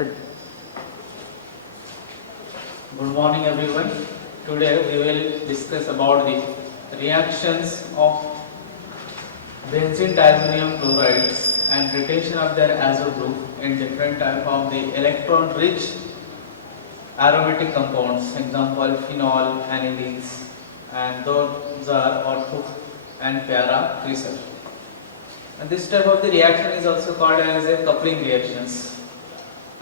Good morning everyone. Today we will discuss about the reactions of benzene diammonium chlorides and retention of their azo group in different type of the electron rich aromatic compounds, example phenol, aniline, and those are ortho and para cresol. And this type of the reaction is also called as a coupling reactions.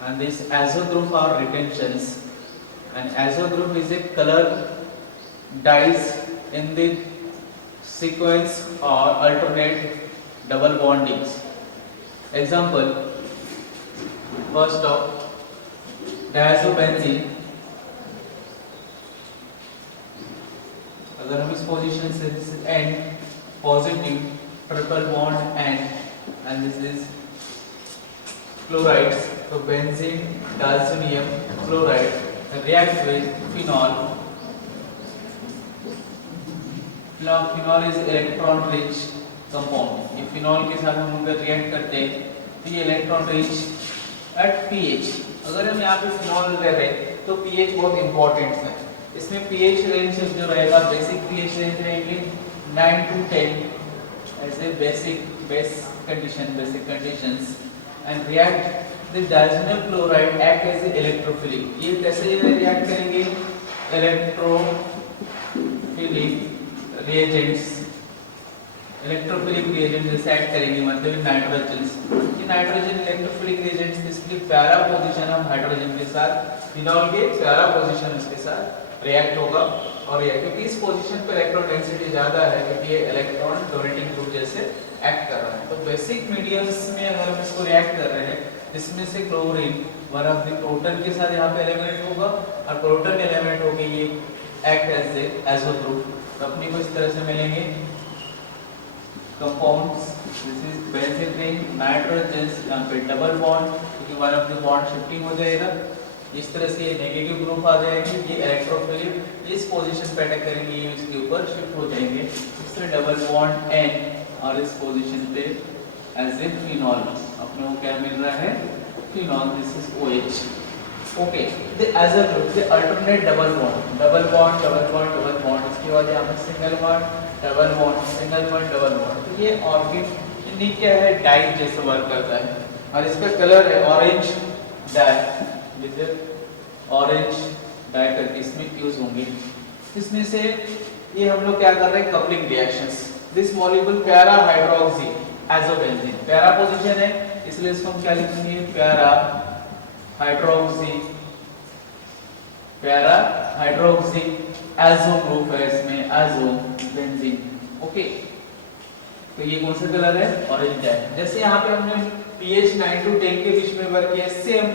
And this azo group are retentions. And azo group is a color dyes in the sequence or alternate double bondings. Example, first of diazobenzene. अगर हम इस position से this is N positive triple bond N and this is chlorides. So benzene diazonium chloride reacts with phenol. Phenol is electron rich compound. ये phenol के साथ हम अगर react करते हैं तो ये electron rich at pH. अगर हम यहाँ पे phenol ले रहे हैं तो pH बहुत important है. इसमें pH range जो रहेगा basic pH range रहेंगे 9 to 10 ऐसे basic conditions and react the diazonium chloride act as a electrophilic. ये कैसे react करेंगे? electrophilic reagents जैसे act करेंगे, मतलब नाइट्रोजन्स. ये नाइट्रोजन electrophilic reagents इसकी पैरा पोजीशन हम हाइड्रोजन के साथ फिनॉल के पैरा पोजीशन इसके साथ रिएक्ट होगा. और ये क्योंकि इस पोजीशन पर इलेक्ट्रॉन डेंसिटी ज्यादा है क्योंकि ये इलेक्ट्रॉन डोनेटिंग ग्रुप जैसे एक्ट कर रहा है. तो बेसिक मीडियम्स में अगर हम इसको रिएक्ट कर रहे हैं जिसमें से chlorine one of the proton के साथ यहाँ पे एलिमेंट होगा और प्रोटॉन एलिमेंट होके ये act as a azo group. तो अपने को इस तरह से मिलेंगे compounds. This is benzene ring nitrogens, यहाँ पे डबल बॉन्ड क्योंकि one of the bond shifting हो जाएगा. इस तरह से ये नेगेटिव ग्रुप आ जाएंगे. ये इलेक्ट्रोफिलिक इस पोजीशन पे अटैक करेंगे, ये इसके ऊपर शिफ्ट हो जाएंगे. इससे डबल बॉन्ड N और इस पोजीशन पे एज ए फिनॉल अपने को क्या मिल रहा है? Phenol. This is OH. Okay, the azo group the alternate double bond double bond double bond double bond. इसके बाद यहाँ पे single bond double bond single bond double bond. तो ये ऑर्गेनिक क्या है? डाई जैसे वर्क करता है. और इसका कलर है orange dye. With orange dye करके इसमें यूज होंगे. इसमें से ये हम लोग क्या कर रहे हैं? Coupling reactions. This molecule para hydroxy azobenzene para position है इसलिए इसको हम क्या लिखेंगे? पैरा हाइड्रोक्सी एजो ग्रुप है इसमें एजोबेंजीन. ओके, तो ये कौन सा कलर है? Orange dye. जैसे यहाँ पे हमने pH 9 to 10 के बीच में वर्क किया, सेम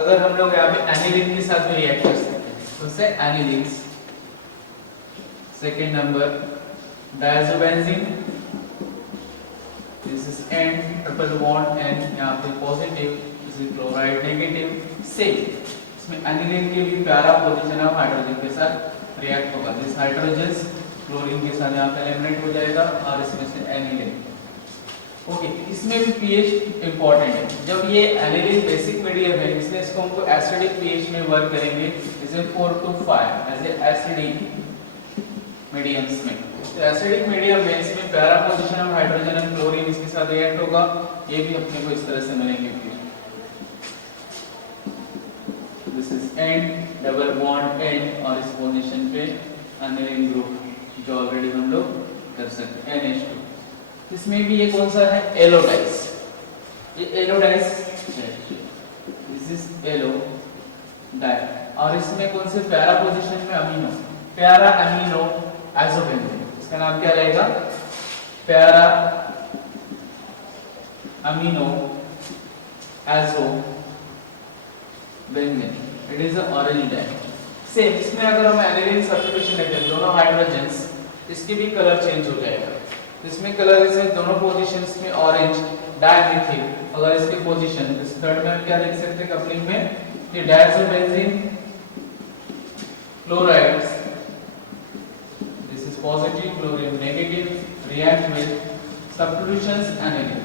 अगर हम लोग यहाँ पे एनिलीन के साथ भी रिएक्ट कर सकते हैं. तो से aniline. Second number डायज़ोबेंजीन. This is N triple bond N, यहाँ पे positive, this is chloride negative. Same इसमें एनिलीन के भी पैरा पोजीशन है हाइड्रोजन के साथ रिएक्ट होगा. दिस हाइड्रोजन्स क्लोरीन के साथ यहाँ पे एलिमिनेट हो जाएगा और इसमें से एनिलीन. ओके, इसमें भी pH इंपॉर्टेंट है. जब ये एनिलीन बेसिक मीडियम है इसलिए इसको हमको एसिडिक pH में वर्क करेंगे. इसे 4 to 5 as a acidic mediums में. तो एसिडिक मीडियम में इसमें para position of hydrogen and chlorine इसके साथ रिएक्ट होगा. ये भी अपने को इस तरह से मिलेंगे. This is N double bond N और इस पोजीशन पे एनिलीन ग्रुप जो ऑलरेडी हम लोग कर सकते हैं NH2. इसमें भी ये कौन सा है? Yellow dyes. ये एलो डाइस है. This is yellow dye. और इसमें कौन से पैरा पोजीशन में? अमीनो. Para amino azobenzene. इसका नाम क्या रहेगा? Para amino azobenzene. It is a orange dye. Same इसमें अगर हम एनिलीन सब्स्टिट्यूशन लेते हैं दोनों हाइड्रोजन्स, इसकी भी कलर चेंज हो जाएगा. इसमें कलर इसे दोनों पोजीशंस में ऑरेंज डायमिथिल. अगर इसके पोजीशन इस थर्ड में हम क्या लिख सकते हैं कपलिंग में? ये डायज़ोबेंजीन chlorides. This is positive, chlorine negative, react with substitutions aniline.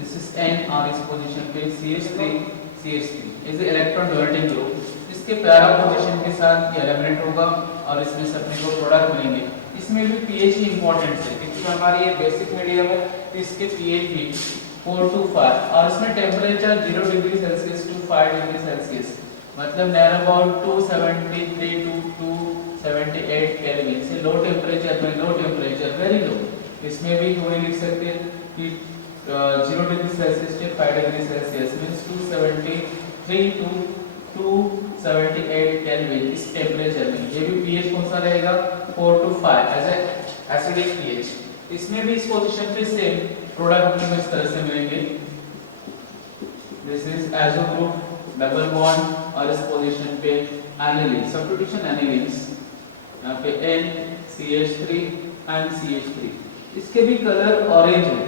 This is N और इस पोजीशन पे CH3 is electron donating group. इसके पैरा पोजीशन के साथ ये एलिमिनेट होगा और इसमें से अपने को प्रोडक्ट मिलेंगे। इसमें भी pH ही इंपॉर्टेंट है क्योंकि हमारी ये बेसिक मीडियम है, तो इसके pH भी 4 to 5 और इसमें temperature 0 degree Celsius to 5 degree Celsius, मतलब नियर अबाउट 273 to 278 केल्विन से लो टेम्परेचर में, लो टेम्परेचर वेरी लो। इसमें भी वही लिख सकते हैं कि 0 डिग्री सेल्सियस से 5 degree Celsius means 273 to 278 kelvin इस टेम्परेचर में। ये भी pH कौन सा रहेगा 4 to 5 एज एसिडिक pH। इसमें भी इस पोजीशन पे सेम प्रोडक्ट हमें इस तरह से मिलेंगे। This is azo group double bond और इस पोजीशन पे एनिलीन, सब्स्टिट्यूशन एनिलीन्स, यहाँ पे NCH3 एंड CH3। इसके भी कलर ऑरेंज है,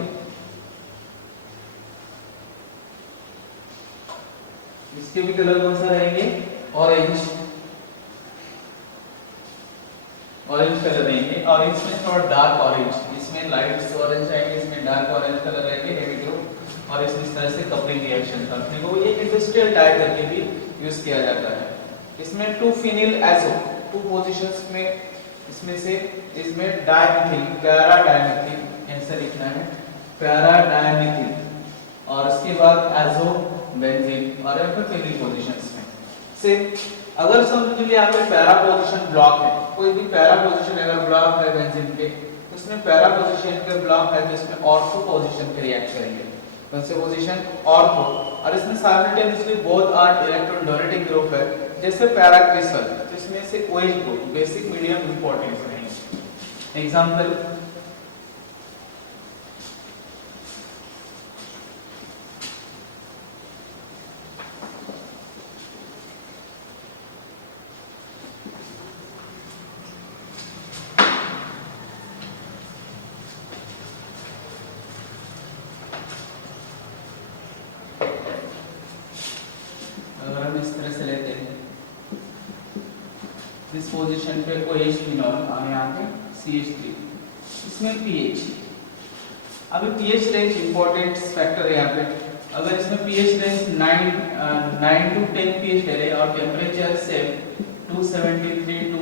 इसके भी कलर कौन सा रहेंगे ऑरेंज, ऑरेंज कलर रहेंगे और इसमें थोड़ा डार्क ऑरेंज, इसमें लाइट ऑरेंज आएंगे, इसमें डार्क ऑरेंज कलर रहेंगे हेवी ग्रुप और इसमें इस तरह से कपलिंग रिएक्शन करने को ये इंडस्ट्रियल डाई करके भी यूज किया जाता है। इसमें 2 फिनिल एजो 2 पोजीशंस में, इसमें से इसमें डाइमिथिल पैरा डाइमिथिल ऐसा लिखना है पैरा डाइमिथिल और उसके बाद एजो बेंजीन और यहाँ पे फिनिल पोजीशंस में से। अगर समझ लीजिए यहाँ पे पैरा पोजीशन ब्लॉक है, कोई भी पैरा पोजीशन अगर ब्लॉक है बेंजीन पे, उसमें पैरा पोजीशन के ब्लॉक है तो इसमें ऑर्थो पोजीशन पे रिएक्ट करेंगे। कौन से पोजीशन ऑर्थो, और इसमें simultaneously both are electron donating group है जैसे पैरा क्रिस्टल, तो इसमें से OH group basic medium importance रहेंगे। एग्जांपल इस पोजीशन पे OH फिनॉल और यहाँ पे CH3, इसमें pH। अभी pH रेंज इंपॉर्टेंट फैक्टर है यहाँ पे। अगर इसमें pH रेंज 9 to 10 pH ले रहे और टेम्परेचर से 273 to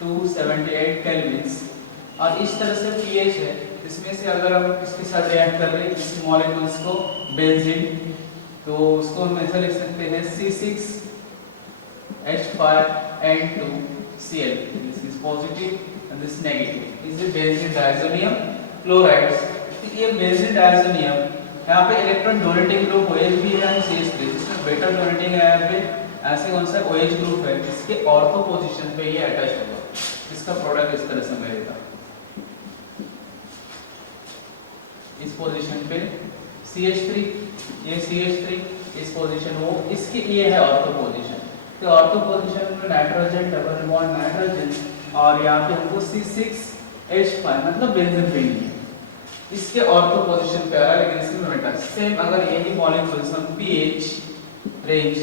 278 केल्विन और इस तरह से pH है, इसमें से अगर हम इसके साथ रिएक्ट कर रहे हैं इस मॉलिक्यूल्स को बेंजीन, तो उसको हम ऐसा लिख सकते हैं C6H5N2Cl, this is positive and this negative, this is benzene diazonium chlorides। ये बेंजीन डायज़ोनियम यहाँ पे इलेक्ट्रॉन डोनेटिंग ग्रुप OH भी है और CH3, जिसमें बेटा डोनेटिंग है यहाँ पे ऐसे कौन सा OH ग्रुप है जिसके ऑर्थो पोजीशन पे ये अटैच होगा, इसका प्रोडक्ट इस तरह से मिलेगा। इस पोजीशन पे CH3, ये CH3 इस पोजीशन वो इसके लिए है ऑर्थो पोजीशन, तो ऑर्थो पोजीशन में नाइट्रोजन डबल बॉन्ड नाइट्रोजन और यहाँ पे हमको C6H5 मतलब बेंजीन रहेंगे, इसके ऑर्थो पोजीशन पे आ रहा है, लेकिन इसमें बेटा सेम अगर यही मॉलिक्यूल्स हम pH रेंज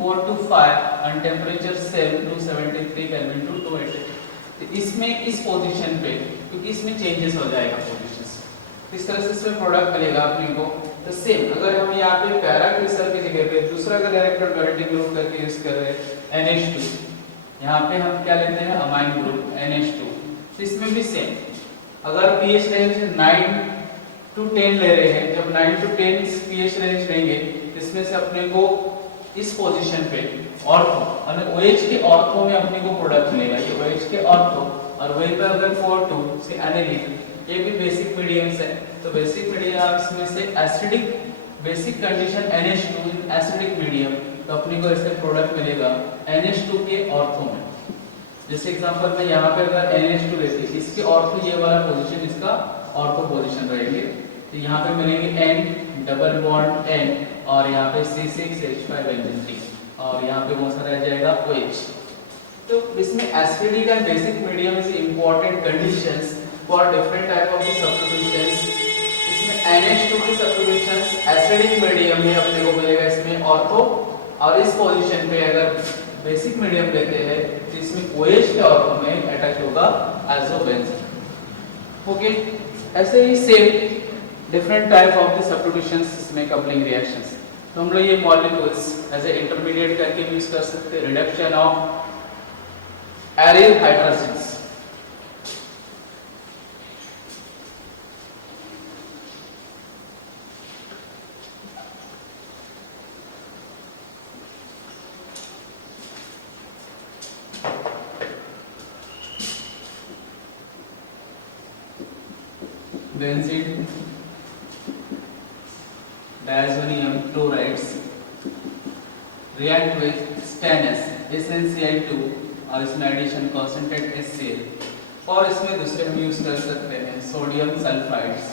4 to 5 और टेम्परेचर सेल 273 केल्विन टू 280, तो इसमें इस पोजीशन पे क्योंकि इसमें चेंजेस हो जाएगा पोजीशंस, इस तरह से इसमें प्रोडक्ट मिलेगा अपने को। तो सेम अगर हम यहाँ पे पैरा क्रिस्टल की जगह पे दूसरा अगर इलेक्ट्रॉन डोनेटिंग ग्रुप करके यूज कर रहे हैं NH2, यहाँ पे हम क्या लेते हैं अमाइन ग्रुप NH2, तो इसमें भी सेम अगर pH रेंज 9 to 10 ले रहे हैं, जब 9 to 10 pH रेंज लेंगे इसमें से अपने को इस पोजीशन पे ऑर्थो और OH के ऑर्थो में अपने को प्रोडक्ट मिलेगा, ये OH के ऑर्थो और वहीं पे अगर 4 to से एनिलीन, ये भी बेसिक मीडियम्स है, तो बेसिक मीडियम इसमें से acidic basic condition NH2 in acidic medium, तो अपने को इससे प्रोडक्ट मिलेगा NH2 के ऑर्थो में। जैसे एग्जांपल में यहाँ पे अगर NH2 लेते हैं, इसके ऑर्थो ये वाला पोजीशन इसका ऑर्थो पोजीशन रहेंगे, तो यहाँ पे मिलेंगे N डबल बॉन्ड N और यहाँ पे C6H5N3 और यहाँ पे कौन सा रह जाएगा OH। तो इसमें acidic and basic medium is important conditions for different type of the substitutions। इसमें NH2 की substitutions एसिडिक मीडियम में अपने को मिलेगा इसमें ऑर्थो, और इस पोजीशन पे अगर बेसिक मीडियम लेते हैं तो इसमें OH के ऑर्थो में अटैच होगा एजोबेंजीन। ओके, ऐसे ही same different type of the substitutions इसमें कपलिंग रिएक्शंस। तो हम लोग ये मॉलिक्यूल्स एज ए इंटरमीडिएट करके भी यूज कर सकते हैं। Reduction of aryl hydrogens, benzene diazonium chlorides react with stannous SnCl2 और इसमें एडिशन कॉन्सेंट्रेट HCl। और इसमें दूसरे हम यूज कर सकते हैं सोडियम सल्फाइड्स।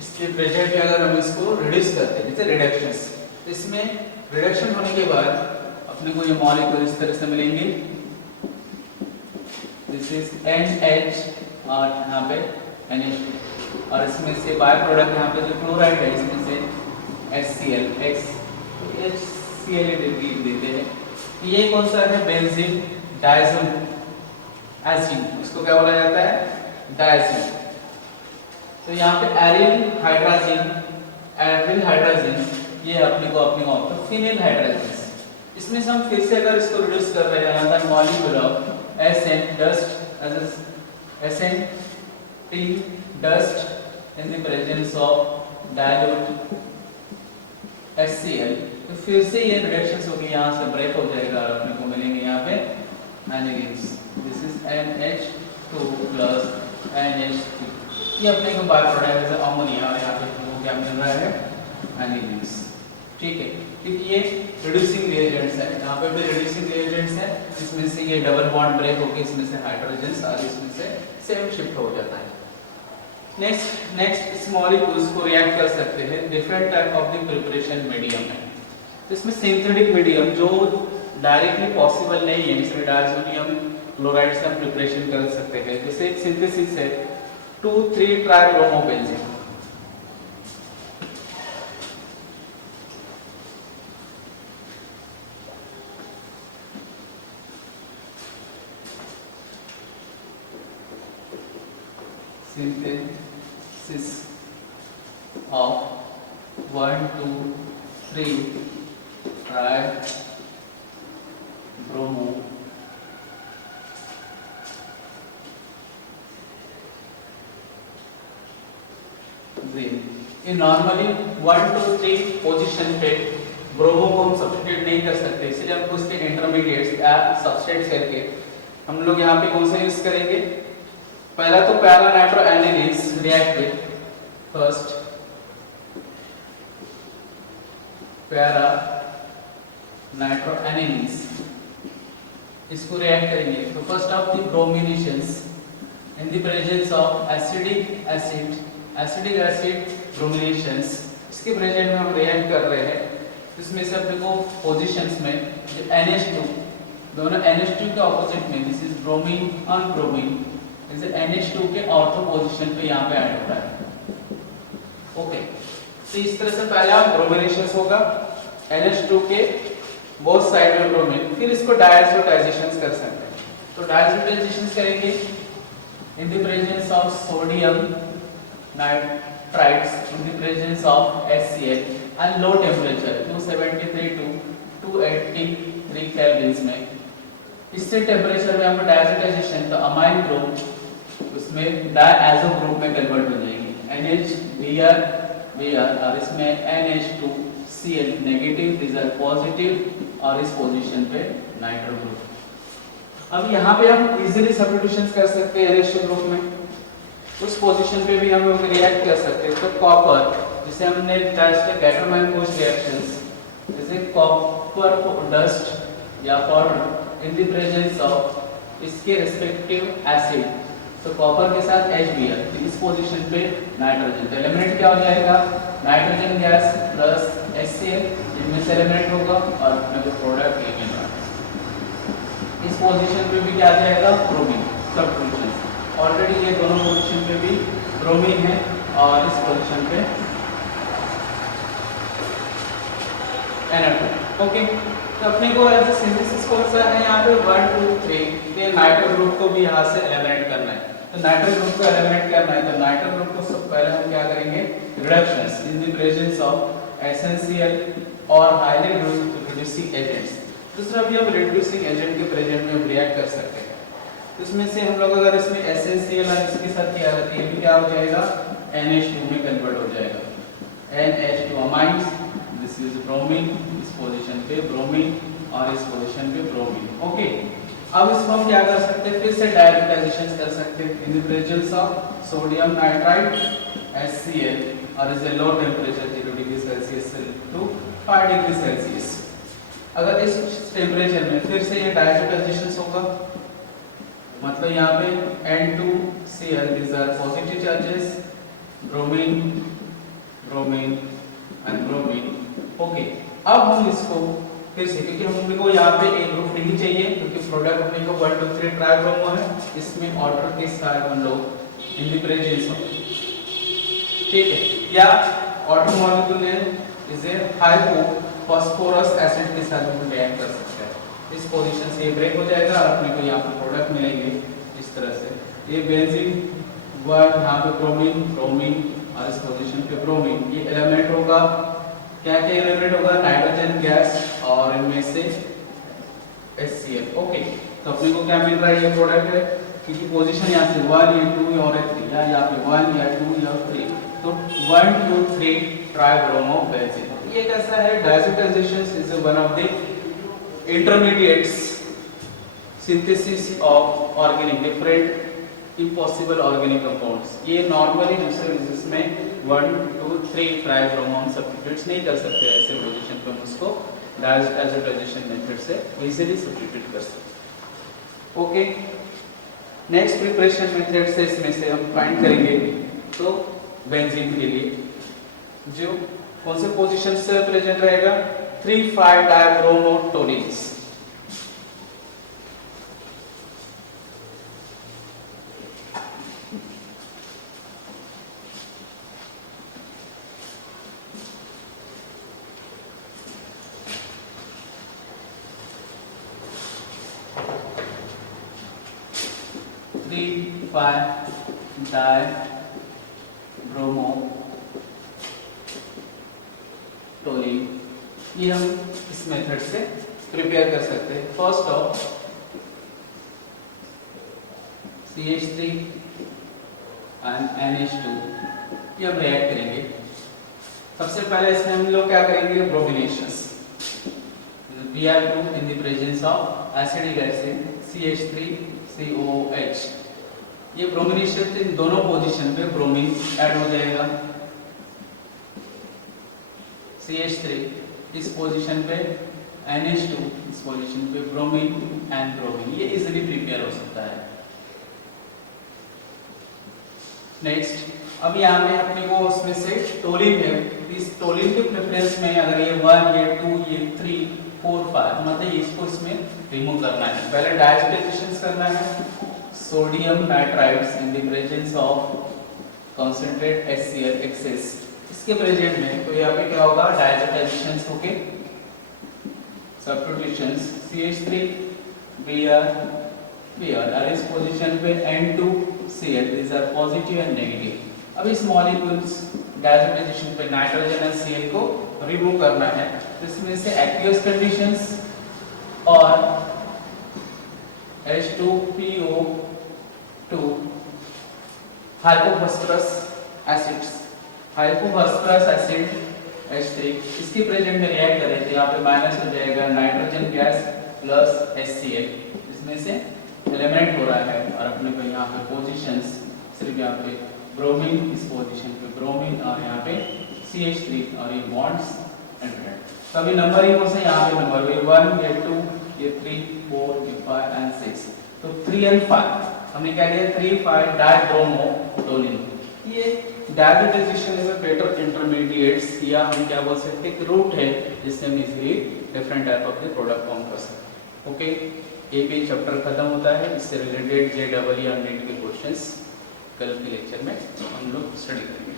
इसके प्रेशर पे अगर हम इसको रिड्यूस करते हैं जैसे रिडक्शंस, इसमें रिडक्शन होने के बाद अपने को ये मॉलिक्यूल इस तरह से मिलेंगे। दिस इज NH और यहाँ पे NH2 और इसमें से बाय प्रोडक्ट यहाँ पे जो क्लोराइड है इसमें से HCl HCl देते हैं। ये कौन सा है? बेंजीन डायज़ोनियम एसिड, इसको क्या बोला जाता है? डायज़ोनियम। तो यहाँ पे एरिल हाइड्रोजन ये अपने को फिनिल हाइड्रोजन। इसमें से हम फिर से अगर इसको रिड्यूस कर रहे हैं तो molecule of SN dust SN dust in the presence of dilute HCl, तो फिर से ये रिडक्शंस होगी, यहाँ से ब्रेक हो जाएगा और अपने को मिलेंगे यहाँ पे एनिलीन्स। This is NH2 plus NH3, ये अपने को बाय प्रोडक्ट है अमोनिया और यहाँ पे वो क्या मिल रहा है? एनिलीन्स। ठीक है, क्योंकि ये रिड्यूसिंग रिएजेंट्स है, यहाँ पे भी रिड्यूसिंग रिएजेंट्स है, इसमें से ये डबल बॉन्ड ब्रेक होकर इसमें से हाइड्रोजन और इसमें से सेम शिफ्ट हो जाता है। नेक्स्ट इस मॉलिक्यूल्स को रिएक्ट कर सकते हैं different type of the preparation medium है। तो इसमें सिंथेटिक मीडियम जो डायरेक्टली पॉसिबल नहीं है, इसमें डायज़ोनियम क्लोराइड से हम प्रिपरेशन कर सकते हैं। जैसे एक सिंथेसिस है 2,3-ट्राइब्रोमोबेंजीन, synthesis of 1,2,3-ट्राइब्रोमोबेंजीन। ये नॉर्मली 1 to 3 पोजीशन पे ब्रोमो को हम सब्स्टिट्यूट नहीं कर सकते, इसलिए हमको इसके इंटरमीडिएट्स सब्स्टिट्यूट करके हम लोग यहाँ पे कौन सा यूज करेंगे? पहला तो para nitro anilines react with first para nitro anilines, इसको रिएक्ट करेंगे। तो first of the brominations in the presence of acidic acid brominations, इसके प्रेजेंट में हम रिएक्ट कर रहे हैं। इसमें से अपने को पोजीशंस में जो NH2, दोनों NH2 के ऑपोजिट में, this is bromine on bromine, इसे NH2 के ऑर्थो पोजीशन पे यहाँ पे ऐड होता है। ओके, तो इस तरह से पहले आप ब्रोमिनेशंस होगा NH2 के बोथ साइड में ब्रोमीन, फिर इसको डायजोटाइजेशंस कर सकते हैं। तो डायजोटाइजेशंस करेंगे इन the presence of sodium nitrides in the presence of HCl and low temperature 273 to 283 kelvin में। इससे टेम्परेचर में हम डायजोटाइजेशन तो अमाइन ग्रुप उसमें डायएजो ग्रुप में कन्वर्ट हो जाएगी, NH Br और इसमें NH2Cl negative, this are positive और इस पोजीशन पे नाइट्रो ग्रुप। अब यहाँ पे हम इजीली सब्स्टिट्यूशंस कर सकते हैं NH2 ग्रुप में, उस पोजीशन पे भी हम लोग रिएक्ट कर सकते हैं। तो कॉपर, जिसे हमने गैटरमैन कोच रिएक्शंस, जैसे कॉपर डस्ट या powder in the presence of इसके रिस्पेक्टिव एसिड, तो कॉपर के साथ HBr, तो इस पोजीशन पे नाइट्रोजन, तो एलिमिनेट क्या हो जाएगा? नाइट्रोजन गैस प्लस HCl, इनमें से एलिमिनेट होगा और अपना जो प्रोडक्ट ये मिलेगा। इस पोजीशन पे भी क्या आ जाएगा? Bromine substitution. ऑलरेडी ये दोनों पोजीशन पे भी ब्रोमीन है और इस पोजीशन पे NH2। ओके, तो अपने को ऐसे सिंथेसिस कौन सा है यहाँ पे 1 2 3, ये नाइट्रो ग्रुप को भी यहाँ से एलिमिनेट करना है। तो नाइट्रोजन ग्रुप को एलिमिनेट करना है, तो नाइट्रोजन ग्रुप को सब पहले हम क्या करेंगे, reductions in the presence of essential और हाईली रिड्यूसिंग एजेंट्स। दूसरा भी हम रिड्यूसिंग एजेंट के प्रेजेंट में रिएक्ट कर सकते हैं। तो इसमें से हम लोग अगर इसमें एसेंशियल और इसके साथ किया जाता है, ये भी क्या हो जाएगा, NH2 में कन्वर्ट हो जाएगा, NH2 amines, this is bromine, इस पोजीशन पे ब्रोमीन और इस पोजीशन पे ब्रोमीन। ओके, अब इसको हम क्या कर सकते हैं, फिर से डायरेक्टाइजेशन कर सकते हैं in the presence of sodium nitride HCl और is a low temperature 0 degree Celsius to 5 degree Celsius. अगर इस टेंपरेचर में फिर से ये डायरेक्टाइजेशन होगा, मतलब यहाँ पे N2Cl these are positive charges, bromine, bromine and bromine। Okay, अब हम इसको फिर से, क्योंकि हम को यहाँ पे एक ग्रुप नहीं चाहिए, क्योंकि प्रोडक्ट अपने को 1 2 3 ट्राइब्रोमो है, इसमें ऑर्डर के साथ हम लोग इन द प्रेजेंस ऑफ, ठीक है, या order molecule is a hypo phosphorus acid के साथ हम रिएक्ट कर सकते हैं। इस पोजीशन से ये ब्रेक हो जाएगा और अपने को यहाँ पे प्रोडक्ट मिलेंगे इस तरह से, ये बेंजीन व यहाँ पे ब्रोमीन, ब्रोमीन और इस पोजीशन पे ब्रोमीन, ये एलिमेंट होगा, क्या क्या एलिमेंट होगा, नाइट्रोजन गैस और इनमें से HCl। ओके, तो अपने को क्या मिल रहा है, ये प्रोडक्ट है, क्योंकि पोजीशन यहाँ से 1 या 2 और 3 या यहाँ पे 1 या 2 या 3, तो 1 2 3 ट्राइब्रोमो बेंजीन। ये कैसा है, diazotization is one of the intermediates synthesis of organic different impossible organic compounds। ये नॉर्मली जिसमें 1 2 3 ट्राइब्रोमो हम सब्स्टिट्यूट नहीं कर सकते, ऐसे पोजीशन पे हम उसको डायज़ोटाइजेशन मेथड से इजीली सब्स्टिट्यूट कर सकते। ओके, नेक्स्ट प्रिपरेशन मेथड से इसमें से हम फाइंड करेंगे, तो बेंजीन के लिए जो कौन से पोजीशन से प्रेजेंट रहेगा, 3,5 डायब्रोमोटोलिन्स। ये हम इस मेथड से प्रिपेयर कर सकते हैं। First of CH3 and NH2 ये हम रिएक्ट करेंगे। सबसे पहले इसमें हम लोग क्या करेंगे, ब्रोमिनेशंस, Br2 in the presence of acidic acid CH3COOH। ये ब्रोमिनेशन इन दोनों पोजीशन पे ब्रोमीन ऐड हो जाएगा, CH3 इस पोजीशन पे, NH2 इस पोजीशन पे ब्रोमीन एंड ब्रोमीन, ये इजीली प्रिपेयर हो सकता है। नेक्स्ट, अब यहाँ पे अपने को उसमें से टोलिन है, इस टोलिन के प्रेफरेंस में अगर ये 1 ये 2 ये 3 4 5, मतलब इसको इसमें रिमूव करना है। पहले डायज़ोटाइजेशन करना है sodium nitrides in the presence of concentrate HCl excess, इसके प्रेजेंट में, तो यहाँ पे क्या होगा, डायज़ोटाइजेशन होके सब्स्टिट्यूशंस CH3 Br और इस पोजीशन पे N2Cl, these are positive and negative। अब इस मॉलिक्यूल्स डायज़ोटाइजेशन पे नाइट्रोजन और Cl को रिमूव करना है, तो इसमें से एक्वियस कंडीशंस और H2PO2 हाइपोफॉस्फरस एसिड्स, हाइपोफॉस्फरस एसिड H3 इसके प्रेजेंट में रिएक्ट करें तो यहाँ पे माइनस हो जाएगा नाइट्रोजन गैस प्लस HCl, इसमें से एलिमिनेट हो रहा है और अपने को यहाँ पे पोजीशंस सिर्फ यहाँ पे ब्रोमीन, इस पोजीशन पे ब्रोमीन और यहाँ पे CH3 और ये बॉन्ड्स एंड सभी नंबरिंग से यहाँ पे नंबर 1 ये 2 ये 3 4 ये 5 एंड 6, तो 3 and 5 हमने क्या लिया, 3,5 डायब्रोमोटोलिन। ये डायज़ोटाइजेशन इज अ बेटर इंटरमीडिएट्स, या हम क्या बोल सकते हैं, एक रूट है जिससे हम easily different type of the product form कर सकते हैं। ओके, ये भी चैप्टर खत्म होता है, इससे रिलेटेड JEE और NEET के क्वेश्चंस कल के लेक्चर में हम लोग स्टडी करेंगे।